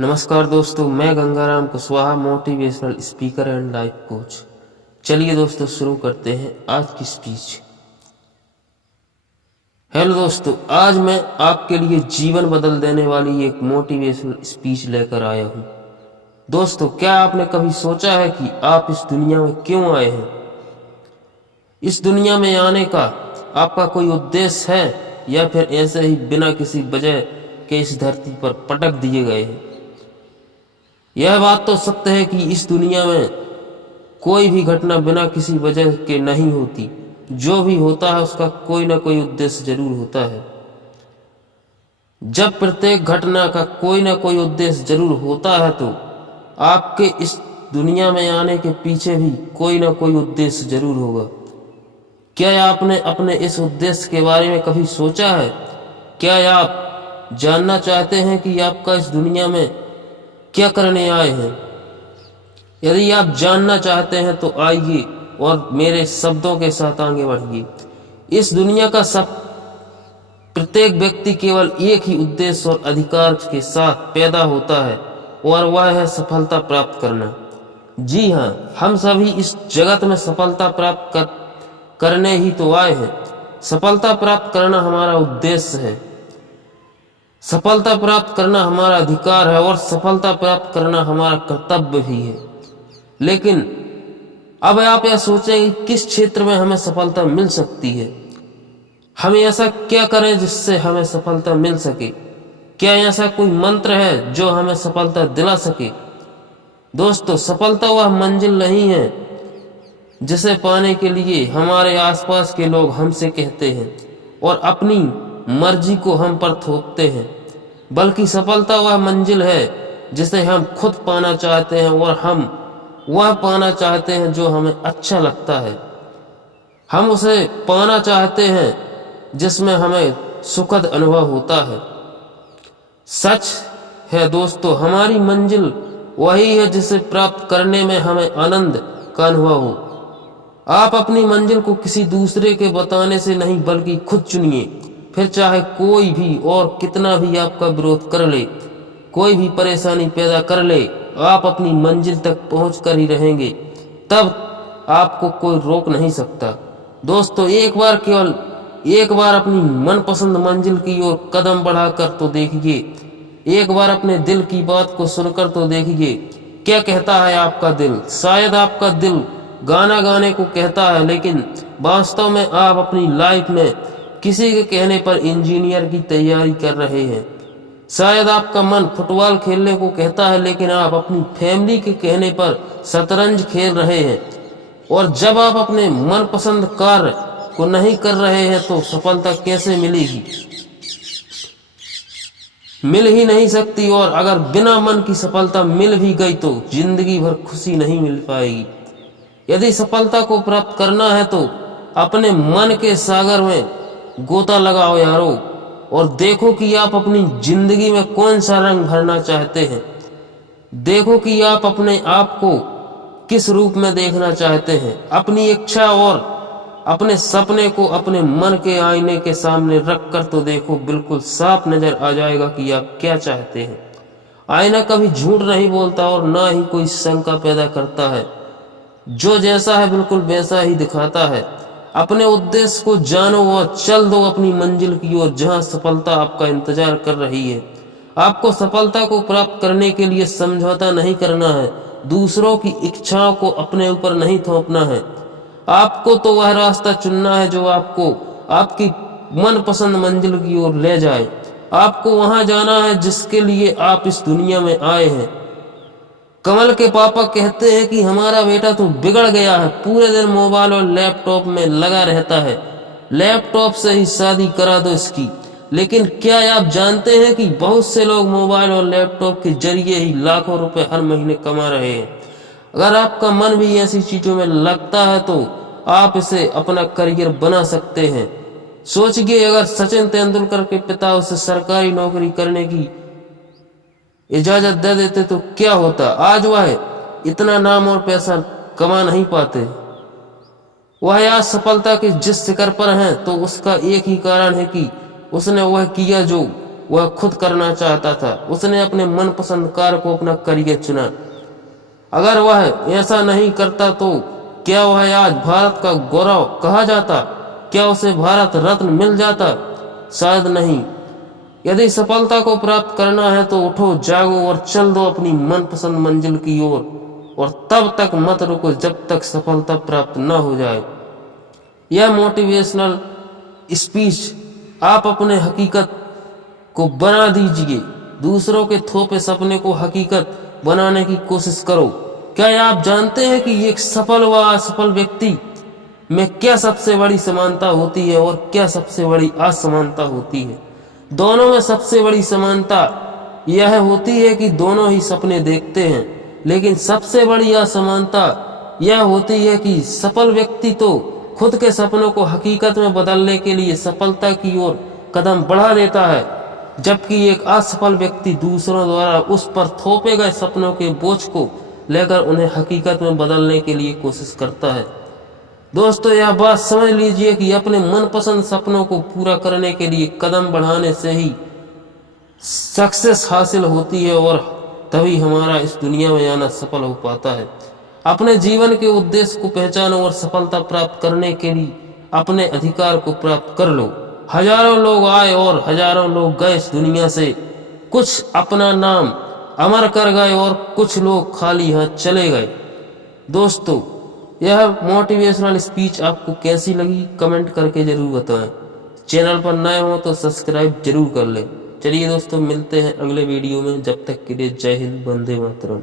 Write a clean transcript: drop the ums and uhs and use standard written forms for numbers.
नमस्कार दोस्तों, मैं Gangaram Kushwaha, motivational speaker and life coach. चलिए दोस्तों, शुरू करते हैं आज की स्पीच। हेलो दोस्तों, आज मैं आपके लिए जीवन बदल देने वाली एक मोटिवेशनल स्पीच लेकर आया हूँ। दोस्तों, क्या आपने कभी सोचा है कि आप इस दुनिया में क्यों आए हैं? इस दुनिया में आने का आपका कोई उद्देश्य है या फिर ऐसे ही बिना किसी वजह के इस धरती पर पटक दिए गए हैं? यह बात तो सत्य है कि इस दुनिया में कोई भी घटना बिना किसी वजह के नहीं होती। जो भी होता है उसका कोई ना कोई उद्देश्य जरूर होता है। जब प्रत्येक घटना का कोई ना कोई उद्देश्य जरूर होता है तो आपके इस दुनिया में आने के पीछे भी कोई ना कोई उद्देश्य जरूर होगा। क्या आपने अपने इस उद्देश्य के बारे में कभी सोचा है? क्या आप जानना चाहते हैं कि आपका इस दुनिया में क्या करने आए हैं? यदि आप जानना चाहते हैं तो आइए और मेरे शब्दों के साथ आगे बढ़िए। इस दुनिया का प्रत्येक व्यक्ति केवल एक ही उद्देश्य और अधिकार के साथ पैदा होता है और वह है सफलता प्राप्त करना। जी हाँ, हम सभी इस जगत में सफलता प्राप्त करने ही तो आए हैं। सफलता प्राप्त करना हमारा उद्देश्य है, सफलता प्राप्त करना हमारा अधिकार है और सफलता प्राप्त करना हमारा कर्तव्य भी है। लेकिन अब आप यह सोचें कि किस क्षेत्र में हमें सफलता मिल सकती है। हम ऐसा क्या करें जिससे हमें सफलता मिल सके? क्या ऐसा कोई मंत्र है जो हमें सफलता दिला सके? दोस्तों, सफलता वह मंजिल नहीं है जिसे पाने के लिए हमारे आसपास के लोग हमसे कहते हैं और अपनी मर्जी को हम पर थोपते हैं, बल्कि सफलता वह मंजिल है जिसे हम खुद पाना चाहते हैं और हम वह पाना चाहते हैं जो हमें अच्छा लगता है। हम उसे पाना चाहते हैं जिसमें हमें सुखद अनुभव होता है। सच है दोस्तों, हमारी मंजिल वही है जिसे प्राप्त करने में हमें आनंद का अनुभव हो। आप अपनी मंजिल को किसी दूसरे के बताने से नहीं बल्कि खुद चुनिए। फिर चाहे कोई भी और कितना भी आपका विरोध कर ले, कोई भी परेशानी पैदा कर ले, आप अपनी मंजिल तक पहुंच कर ही रहेंगे। तब आपको कोई रोक नहीं सकता। दोस्तों, केवल एक बार अपनी मनपसंद मंजिल की ओर कदम बढ़ाकर तो देखिए। एक बार अपने दिल की बात को सुनकर तो देखिए, क्या कहता है आपका दिल। शायद आपका दिल गाना गाने को कहता है, लेकिन वास्तव में आप अपनी लाइफ में किसी के कहने पर इंजीनियर की तैयारी कर रहे हैं। शायद आपका मन फुटबॉल खेलने को कहता है, लेकिन आप अपनी फैमिली के कहने पर शतरंज खेल रहे हैं। और जब आप अपने मनपसंद कार्य को नहीं कर रहे हैं तो सफलता कैसे मिलेगी? मिल ही नहीं सकती। और अगर बिना मन की सफलता मिल भी गई तो जिंदगी भर खुशी नहीं मिल पाएगी। यदि सफलता को प्राप्त करना है तो अपने मन के सागर में गोता लगाओ यारो, और देखो कि आप अपनी जिंदगी में कौन सा रंग भरना चाहते हैं। देखो कि आप अपने आप को किस रूप में देखना चाहते हैं। अपनी इच्छा और अपने सपने को अपने मन के आईने के सामने रख कर तो देखो, बिल्कुल साफ नजर आ जाएगा कि आप क्या चाहते हैं। आईना कभी झूठ नहीं बोलता और ना ही कोई शंका पैदा करता है। जो जैसा है बिल्कुल वैसा ही दिखाता है। अपने उद्देश्य को जानो और चल दो अपनी मंजिल की ओर, जहां सफलता आपका इंतजार कर रही है। आपको सफलता को प्राप्त करने के लिए समझौता नहीं करना है, दूसरों की इच्छाओं को अपने ऊपर नहीं थोपना है। आपको तो वह रास्ता चुनना है जो आपको आपकी मनपसंद मंजिल की ओर ले जाए। आपको वहां जाना है जिसके लिए आप इस दुनिया में आए हैं। कमल के पापा कहते हैं कि हमारा बेटा तो बिगड़ गया है, पूरे दिन मोबाइल और लैपटॉप में लगा रहता है, लैपटॉप से ही शादी करा दो इसकी। लेकिन क्या आप जानते हैं कि बहुत से लोग मोबाइल और लैपटॉप के जरिए ही लाखों रुपए हर महीने कमा रहे हैं। अगर आपका मन भी ऐसी चीजों में लगता है तो आप इसे अपना करियर बना सकते हैं। सोचिए, अगर सचिन तेंदुलकर के पिता उसे सरकारी नौकरी करने की इजाजत दे देते तो क्या होता? आज वह इतना नाम और पैसा कमा नहीं पाते। वह आज सफलता के जिस शिखर पर हैं तो उसका एक ही कारण है कि उसने वह किया जो वह खुद करना चाहता था। उसने अपने मनपसंद कार्य को अपना करियर चुना। अगर वह ऐसा नहीं करता तो क्या वह आज भारत का गौरव कहा जाता? क्या उसे भारत रत्न मिल जाता? शायद नहीं। यदि सफलता को प्राप्त करना है तो उठो, जागो और चल दो अपनी मनपसंद मंजिल की ओर, और तब तक मत रुको जब तक सफलता प्राप्त न हो जाए। यह मोटिवेशनल स्पीच आप अपने हकीकत को बना दीजिए। दूसरों के थोपे सपने को हकीकत बनाने की कोशिश करो। क्या आप जानते हैं कि एक सफल व असफल व्यक्ति में क्या सबसे बड़ी समानता होती है और क्या सबसे बड़ी असमानता होती है? दोनों में सबसे बड़ी समानता यह होती है कि दोनों ही सपने देखते हैं, लेकिन सबसे बड़ी असमानता यह होती है कि सफल व्यक्ति तो खुद के सपनों को हकीकत में बदलने के लिए सफलता की ओर कदम बढ़ा देता है, जबकि एक असफल व्यक्ति दूसरों द्वारा उस पर थोपे गए सपनों के बोझ को लेकर उन्हें हकीकत में बदलने के लिए कोशिश करता है। दोस्तों, यह बात समझ लीजिए कि अपने मनपसंद सपनों को पूरा करने के लिए कदम बढ़ाने से ही सक्सेस हासिल होती है और तभी हमारा इस दुनिया में आना सफल हो पाता है। अपने जीवन के उद्देश्य को पहचानो और सफलता प्राप्त करने के लिए अपने अधिकार को प्राप्त कर लो। हजारों लोग आए और हजारों लोग गए इस दुनिया से। कुछ अपना नाम अमर कर गए और कुछ लोग खाली हाथ चले गए। दोस्तों, यह मोटिवेशनल स्पीच आपको कैसी लगी कमेंट करके जरूर बताएं। चैनल पर नए हो तो सब्सक्राइब जरूर कर लें। चलिए दोस्तों, मिलते हैं अगले वीडियो में। जब तक के लिए जय हिंद, वंदे मातरम।